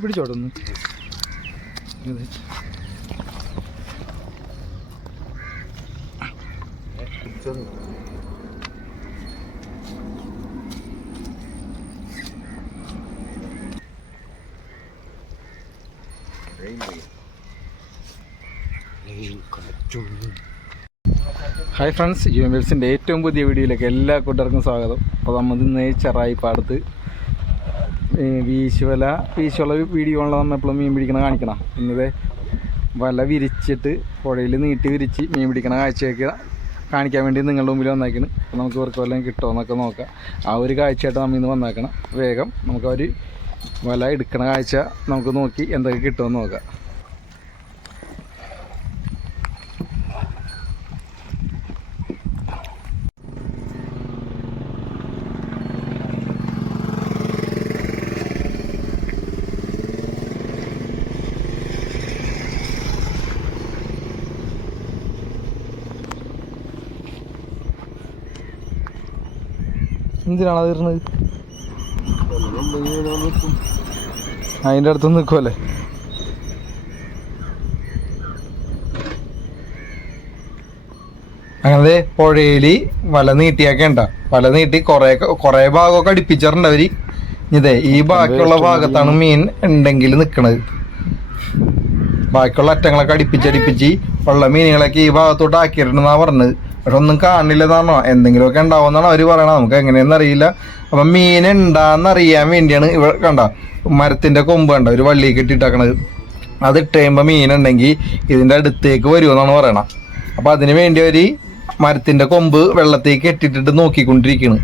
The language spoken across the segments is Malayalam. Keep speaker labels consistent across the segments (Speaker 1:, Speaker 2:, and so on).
Speaker 1: പിടിച്ചോട്ടൊന്ന്. ഹായ് ഫ്രണ്ട്സ് യു എം എൽസിന്റെ ഏറ്റവും പുതിയ വീഡിയോയിലേക്ക് എല്ലാ കൂട്ടർക്കും സ്വാഗതം. അപ്പോൾ നമ്മൾ ഇന്ന് പാടത്ത് വീശുവല വീശുവല വീഡിയോ ഉള്ള നമ്മൾ എപ്പോഴും മീൻ പിടിക്കണ കാണിക്കണം. ഇന്നത് വല വിരിച്ചിട്ട് പുഴയിൽ നീട്ടി വിരിച്ച് മീൻ പിടിക്കണ കാഴ്ചയൊക്കെ കാണിക്കാൻ വേണ്ടി നിങ്ങളുടെ മുമ്പിൽ വന്നേക്കണ്. നമുക്ക് ഇവർക്ക് വല്ലതും കിട്ടുമോ എന്നൊക്കെ നോക്കാം. ആ ഒരു കാഴ്ചയായിട്ട് നമ്മൾ ഇന്ന് വന്നേക്കണം. വേഗം നമുക്ക് അവർ വല എടുക്കണ കാഴ്ച നമുക്ക് നോക്കി എന്തൊക്കെ കിട്ടുമെന്ന് നോക്കാം. എന്തിനാണ് അത് ഇരുന്നത് അതിന്റെ അടുത്തൊന്നും നിൽക്കുമല്ലേ അങ്ങനെ പുഴയിൽ വല നീട്ടിയൊക്കെ ഉണ്ട വല നീട്ടി കുറേ കുറേ ഭാഗമൊക്കെ അടുപ്പിച്ചിട്ടുണ്ട് അവർ. ഇതേ ഈ ബാക്കിയുള്ള ഭാഗത്താണ് മീൻ ഉണ്ടെങ്കിൽ നിക്കണത്. ബാക്കിയുള്ള അറ്റങ്ങളൊക്കെ അടുപ്പിച്ചടിപ്പിച്ച് ഉള്ള മീനുകളൊക്കെ ഈ ഭാഗത്തോട്ട് ആക്കിയിട്ടുണ്ടെന്നാ പറഞ്ഞത്. പക്ഷെ ഒന്നും കാണില്ലെന്നാണോ? എന്തെങ്കിലുമൊക്കെ ഉണ്ടാവുമെന്നാണ് അവർ പറയണത്? നമുക്ക് എങ്ങനെയെന്ന് അറിയില്ല. അപ്പൊ മീൻ ഉണ്ടാന്ന് അറിയാൻ വേണ്ടിയാണ് ഇവിടെ കണ്ട? മരത്തിന്റെ കൊമ്പ് കണ്ട? ഒരു വള്ളി കെട്ടിയിട്ടാക്കണത്. അത് ഇട്ട് കഴിയുമ്പോൾ മീനുണ്ടെങ്കിൽ ഇതിന്റെ അടുത്തേക്ക് വരുമെന്നാണ് പറയണത്. അപ്പൊ അതിന് വേണ്ടി അവർ മരത്തിന്റെ കൊമ്പ് വെള്ളത്തേക്ക് കെട്ടിട്ടിട്ട് നോക്കിക്കൊണ്ടിരിക്കുന്നു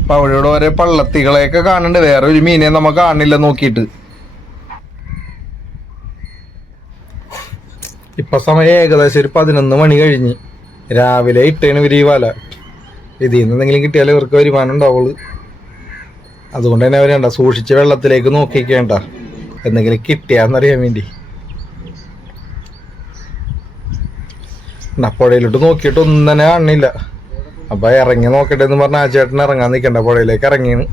Speaker 1: അപ്പൊ അവിടെ ഓരോ പള്ളത്തികളെയൊക്കെ കാണുന്നുണ്ട് വേറെ ഒരു മീനെ നമ്മൾ കാണില്ല നോക്കിയിട്ട്. ഇപ്പൊ സമയം ഏകദേശം ഒരു പതിനൊന്ന് മണി കഴിഞ്ഞ്. രാവിലെ ഇട്ടേണ് വിരിവാല ഇതിൽ നിന്ന് എന്തെങ്കിലും കിട്ടിയാലേ ഇവർക്ക് വരുമാനം ഉണ്ടാവുള്ളൂ. അതുകൊണ്ട് തന്നെ അവരുണ്ട സൂക്ഷിച്ച് വെള്ളത്തിലേക്ക് നോക്കിക്കേണ്ട എന്തെങ്കിലും കിട്ടിയാന്നറിയാൻ വേണ്ടി. പുഴയിലോട്ട് നോക്കിയിട്ട് ഒന്നും തന്നെ കാണില്ല അപ്പൊ ഇറങ്ങി നോക്കട്ടെ എന്ന് പറഞ്ഞ ആ ചേട്ടൻ ഇറങ്ങാൻ നിൽക്കണ്ട. പുഴയിലേക്ക് ഇറങ്ങിയാണ്.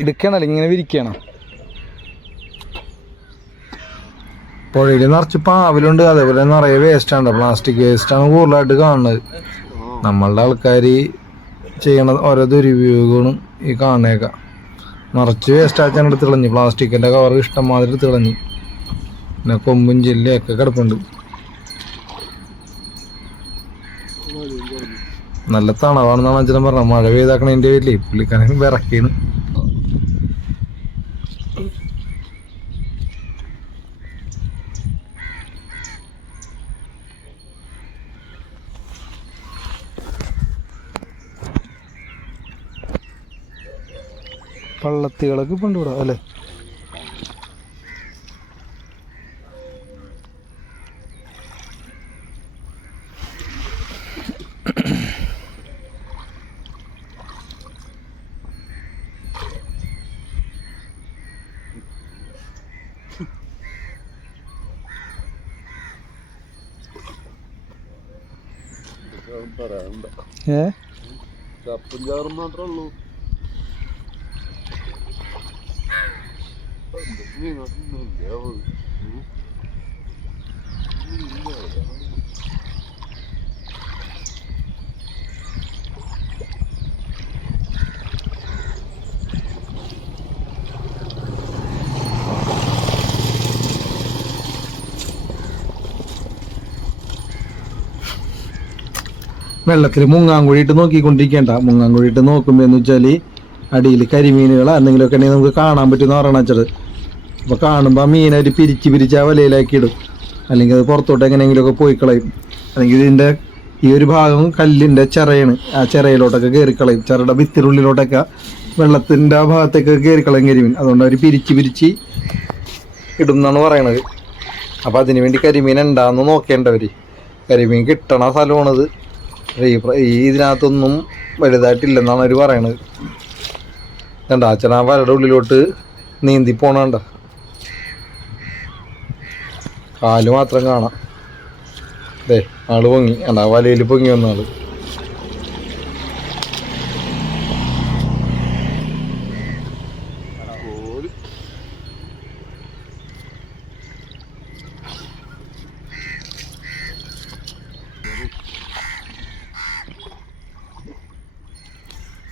Speaker 1: എടുക്കണല്ലോ ഇങ്ങനെ വിരിക്കണം? പുഴയിൽ നിറച്ച് പാവലുണ്ട് അതേപോലെ നിറയെ വേസ്റ്റ് ആണ്. പ്ലാസ്റ്റിക് വേസ്റ്റ് ആണ് കൂടുതലായിട്ട് കാണുന്നത്. നമ്മളുടെ ആൾക്കാർ ചെയ്യണ ഓരോ റിവ്യൂകളും ഈ കാണേക്ക നിറച്ച് വേസ്റ്റ് ആക്കാൻ എടുത്ത് തിളഞ്ഞു പ്ലാസ്റ്റിക്കിന്റെ കവർ ഇഷ്ടംമാതിരി എടുത്ത് കളഞ്ഞു. പിന്നെ കൊമ്പും ജില്ലയൊക്കെ കിടപ്പുണ്ട്. നല്ല തണവാണെന്നാണ് അച്ഛനും പറഞ്ഞത്. മഴ പെയ്താക്കണതിന്റെ പേരിലേ പുള്ളിക്കാരൻ വിറക്കാണ് പള്ളത്തികളൊക്കെ ഇപ്പം ഇവിടെ അല്ലേ? ഏ?
Speaker 2: ചപ്പും ചാറും മാത്രമേ ഉള്ളൂ.
Speaker 1: വെള്ളത്തിൽ മുങ്ങാങ്കുഴിയിട്ട് നോക്കിക്കൊണ്ടിരിക്കേണ്ട. മുങ്ങാങ്കുഴിയിട്ട് നോക്കുമ്പോൾ എന്ന് വെച്ചാൽ അടിയിൽ കരിമീനുകളോ എന്തെങ്കിലുമൊക്കെ ഉണ്ടെങ്കിൽ നമുക്ക് കാണാൻ പറ്റുമെന്ന് പറയണ വെച്ചത് അപ്പോൾ കാണുമ്പോൾ ആ മീനെ ഒരു പിരിച്ച് പിരിച്ച് ആ വലയിലാക്കി ഇടും. അല്ലെങ്കിൽ അത് പുറത്തോട്ട് എങ്ങനെയെങ്കിലുമൊക്കെ പോയി കളയും. അല്ലെങ്കിൽ ഇതിന്റെ ഈ ഒരു ഭാഗം കല്ലിന്റെ ചിറയാണ്. ആ ചിറയിലോട്ടൊക്കെ കയറി കളയും. ചിറയുടെ ഭിത്തിനുള്ളിലോട്ടൊക്കെ വെള്ളത്തിന്റെ ആ ഭാഗത്തേക്ക് കയറി കളയും കരിമീൻ. അതുകൊണ്ട് അവർ പിരിച്ച് പിരിച്ച് ഇടും എന്നാണ് പറയണത്. അപ്പോൾ അതിന് വേണ്ടി കരിമീൻ ഉണ്ടാന്ന് നോക്കേണ്ടവർ കരിമീൻ കിട്ടണ സ്ഥലമാണിത്. ഈ ഇതിനകത്തൊന്നും വലുതായിട്ടില്ലെന്നാണ് അവർ പറയണത്. കണ്ട അച്ഛൻ ആ വലയുടെ ഉള്ളിലോട്ട് നീന്തി പോണണ്ട. കാൽ മാത്രം കാണാം. അതെ ആൾ പൊങ്ങി. കണ്ട വലയിൽ പൊങ്ങി വന്ന ആൾ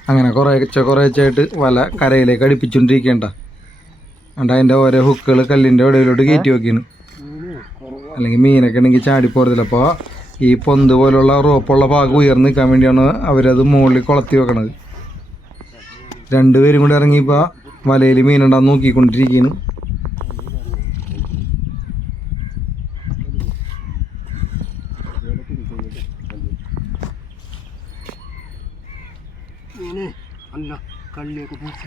Speaker 1: അങ്ങനെ കുറേച്ച കുറേച്ചായിട്ട് വല കരയിലേക്ക് അടുപ്പിച്ചുകൊണ്ടിരിക്കേണ്ട അണ്ട അതിന്റെ ഓരോ ഹുക്കുകൾ കല്ലിന്റെ ഇടയിലോട്ട് കയറ്റി വെക്കുന്നു അല്ലെങ്കിൽ മീനൊക്കെ ഉണ്ടെങ്കിൽ ചാടിപ്പോറത്തില്ല അപ്പോൾ ഈ പൊന്ത് പോലുള്ള റോപ്പുള്ള ഭാഗം ഉയർന്ന് നിൽക്കാൻ വേണ്ടിയാണ് അവരത് മുകളിൽ കൊളത്തി വെക്കണത്. രണ്ടുപേരും കൂടി ഇറങ്ങിയപ്പോൾ വലയിൽ മീനുണ്ടാന്ന് നോക്കിക്കൊണ്ടിരിക്കുന്നു
Speaker 2: മീനെ അല്ല കള്ളിയൊക്കെ പൂച്ച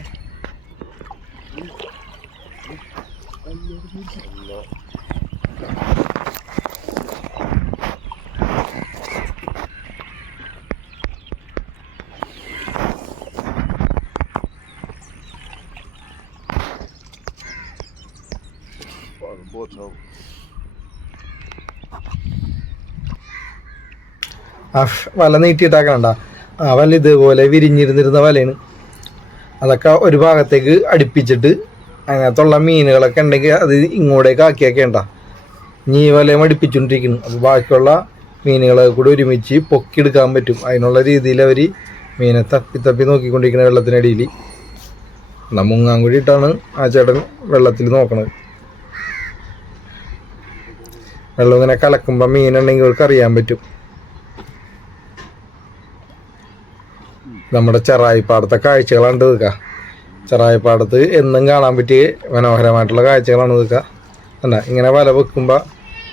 Speaker 1: വല നീട്ടിയിട്ടാക്കണ്ട ആ വല ഇതുപോലെ വിരിഞ്ഞിരുന്നിരുന്ന വലയാണ്. അതൊക്കെ ഒരു ഭാഗത്തേക്ക് അടുപ്പിച്ചിട്ട് അതിനകത്തുള്ള മീനുകളൊക്കെ ഉണ്ടെങ്കിൽ അത് ഇങ്ങോട്ടേക്ക് ആക്കിയൊക്കെ ഉണ്ടാ ഇനി ഈ വലയും അടുപ്പിച്ചുകൊണ്ടിരിക്കുന്നു അപ്പോൾ ബാക്കിയുള്ള മീനുകളെ കൂടി ഒരുമിച്ച് പൊക്കിയെടുക്കാൻ പറ്റും. അതിനുള്ള രീതിയിൽ അവർ മീനെ തപ്പി തപ്പി നോക്കിക്കൊണ്ടിരിക്കുന്ന വെള്ളത്തിനടിയിൽ എന്നാൽ മുങ്ങാൻ കൂടിയിട്ടാണ് ആ ചേട്ടൻ വെള്ളത്തിൽ നോക്കണത്. വെള്ളം ഇങ്ങനെ കലക്കുമ്പോൾ മീനുണ്ടെങ്കിൽ അവർക്ക് അറിയാൻ പറ്റും. നമ്മുടെ ചെറായിപ്പാടത്തെ കാഴ്ചകളാണ് നിൽക്കുക ചെറായിപ്പാടത്ത് എന്നും കാണാൻ പറ്റിയ മനോഹരമായിട്ടുള്ള കാഴ്ചകളാണ് നിൽക്കുക അല്ല ഇങ്ങനെ വല വെക്കുമ്പോൾ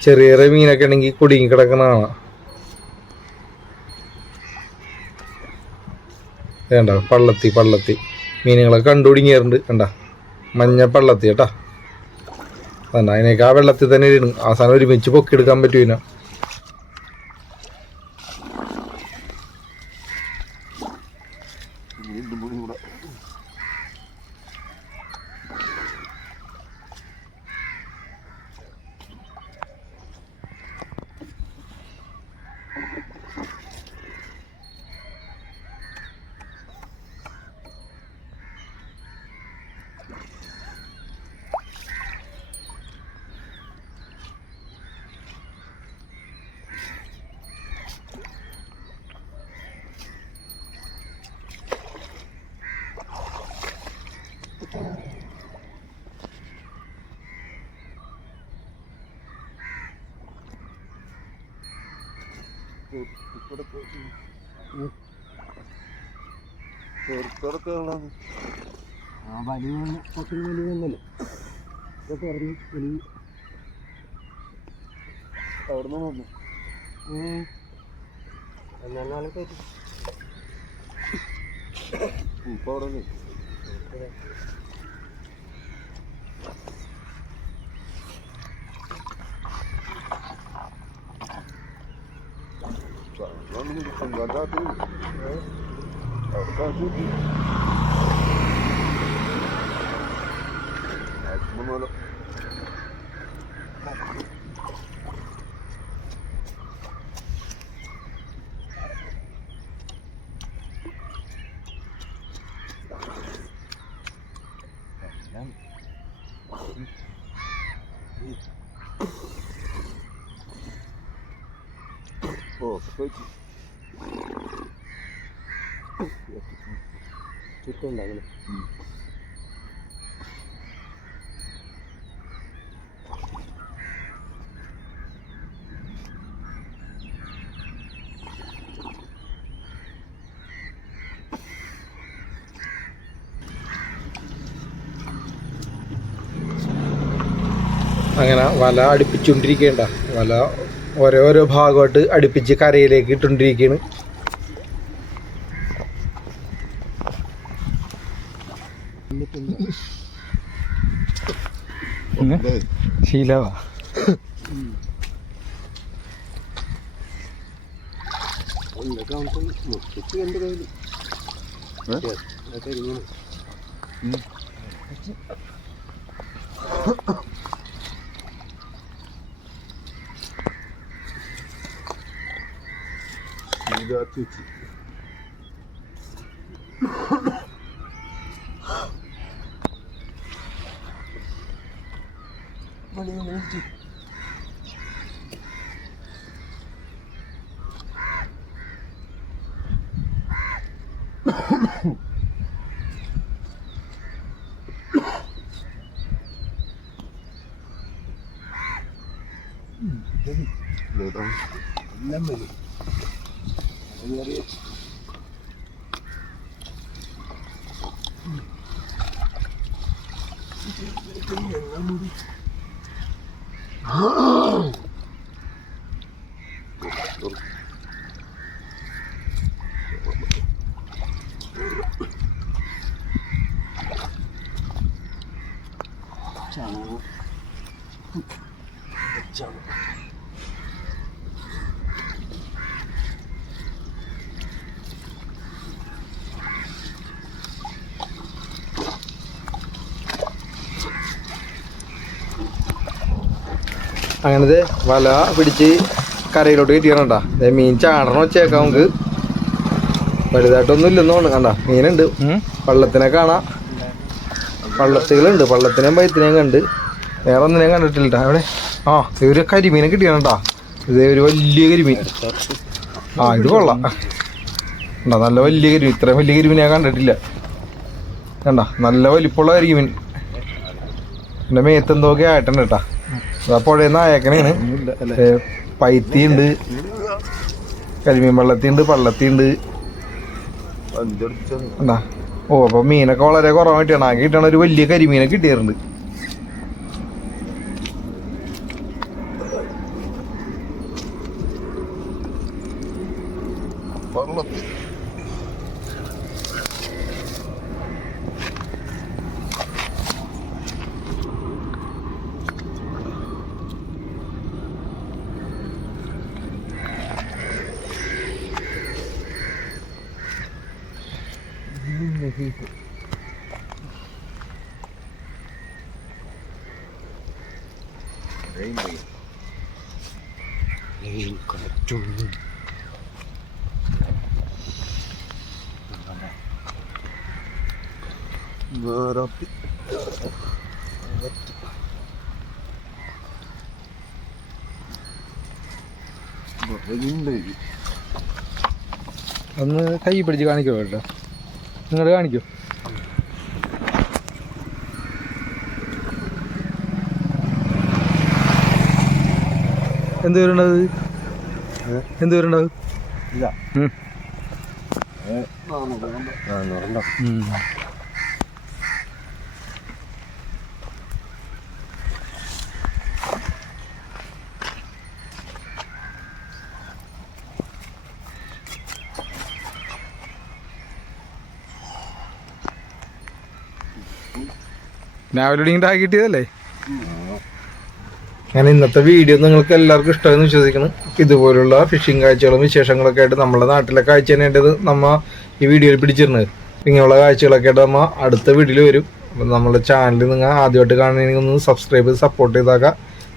Speaker 1: ചെറിയ ചെറിയ മീനൊക്കെ ഉണ്ടെങ്കിൽ കുടുങ്ങി കിടക്കുന്ന കാണാം. വേണ്ട പള്ളത്തി പള്ളത്തി. മീനുകളൊക്കെ കണ്ടുപിടിങ്ങിയറുണ്ട് കണ്ട? മഞ്ഞ പള്ളത്തി കേട്ടാ? അല്ല അതിനേക്ക് ആ വെള്ളത്തിൽ തന്നെ ഇടും അവസാനം ഒരുമിച്ച് പൊക്കിയെടുക്കാൻ പറ്റൂല.
Speaker 2: ரெண்டு மணி கூட ചെറുത്തൊക്കെ ഉള്ളത്
Speaker 3: ആ വലിയ കുറച്ച് വലിയ മീനല്ലേ ഇതൊക്കെ പറഞ്ഞു വലിയ
Speaker 2: അവിടെ നിന്ന് വന്നു
Speaker 3: എന്നാലും കയറ്റി
Speaker 2: ഇപ്പൊ അവിടെ നിന്ന്. Ainda dá tudo. Né? É o caso disso. Vamos lá.
Speaker 3: Pô, foi ചുറ്റും ഉണ്ടാകുന്നു
Speaker 1: അങ്ങനെ വല അടുപ്പിച്ചുകൊണ്ടിരിക്കേണ്ട വല ഓരോരോ ഭാഗമായിട്ട് അടുപ്പിച്ച് കരയിലേക്ക് ഇട്ടുകൊണ്ടിരിക്കുകയാണ്. ശീലവാ
Speaker 3: എന്തൊക്കെ നമുക്ക് മുട്ടിച്ച് എന്റെ കയ്യിൽ കരിമീൻ
Speaker 2: ഇതിനകത്ത് വെച്ച്
Speaker 3: വലിയ മീൻ എല്ലാം
Speaker 1: അങ്ങനത്തെ വല പിടിച്ച് കരയിലോട്ട് കയറ്റിയാണ്ടാ മീൻ ചാടണം വെച്ചേക്കാം നമുക്ക്. വലുതായിട്ടൊന്നും ഇല്ലെന്ന് തോന്നുന്നു കണ്ട. മീനുണ്ട്. വള്ളത്തിനെ കാണാം. വള്ളത്തുകളുണ്ട് പള്ളത്തിനെയും പൈത്തിനെയും കണ്ട്. വേറെ ഒന്നിനെയും കണ്ടിട്ടില്ല അവിടെ ആ ഇതൊരു കരിമീനെ കരിമീനെ കിട്ടിയാണ്ടാ ഇതേ ഒരു വലിയ കരിമീൻ. ആ ഇത് കൊള്ളാം. കണ്ടാ? നല്ല വലിയ കരിമീൻ. ഇത്രയും വലിയ കരിമീൻ ഞാൻ കണ്ടിട്ടില്ല. കണ്ട? നല്ല വലിപ്പമുള്ള കരിമീൻ. എന്റെ മേത്തെന്തോക്കെ ആയിട്ടുണ്ട് കേട്ടാ അതാ പുഴയെന്ന് നിന്ന് അയക്കണേണ്. പൈത്തി ഉണ്ട് കരിമീൻ വെള്ളത്തി ഉണ്ട് പള്ളത്തി ഉണ്ട്
Speaker 2: അഞ്ചടിച്ചാണ്
Speaker 1: എന്താ ഓ അപ്പൊ മീനൊക്കെ വളരെ കുറവായിട്ടാണ് ആകെ കിട്ടണ ഒരു വലിയ കരിമീനെ കിട്ടിയിട്ടുണ്ട്. ഒന്ന് കൈ പിടിച്ച് കാണിക്കോ കേട്ടോ? നിങ്ങൾ കാണിക്കും. എന്ത് പേരുണ്ടാവും എന്ത് പേരുണ്ടാവും
Speaker 3: ഇല്ല.
Speaker 1: ഉം.
Speaker 3: നാന്നൂറുണ്ടോ
Speaker 4: രാവിലെ കിട്ടിയതല്ലേ?
Speaker 1: അങ്ങനെ ഇന്നത്തെ വീഡിയോ നിങ്ങൾക്ക് എല്ലാവർക്കും ഇഷ്ടമെന്ന് വിശ്വസിക്കണം ഇതുപോലുള്ള ഫിഷിംഗ് കാഴ്ചകളും വിശേഷങ്ങളൊക്കെ ആയിട്ട് നമ്മുടെ നാട്ടിലെ കാഴ്ച തന്നെയായിട്ട് നമ്മ ഈ വീഡിയോയിൽ പിടിച്ചിരുന്നത്. ഇങ്ങനെയുള്ള കാഴ്ചകളൊക്കെ ആയിട്ട് നമ്മ അടുത്ത വീഡിയോയിൽ വരും. അപ്പം നമ്മുടെ ചാനൽ നിങ്ങൾ ആദ്യമായിട്ട് കാണണമെങ്കിൽ ഒന്ന് സബ്സ്ക്രൈബ് ചെയ്ത് സപ്പോർട്ട് ചെയ്താക്കാം.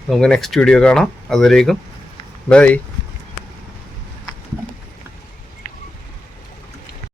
Speaker 1: നമുക്ക് നെക്സ്റ്റ് വീഡിയോ കാണാം. അതുവരേക്കും. ബൈ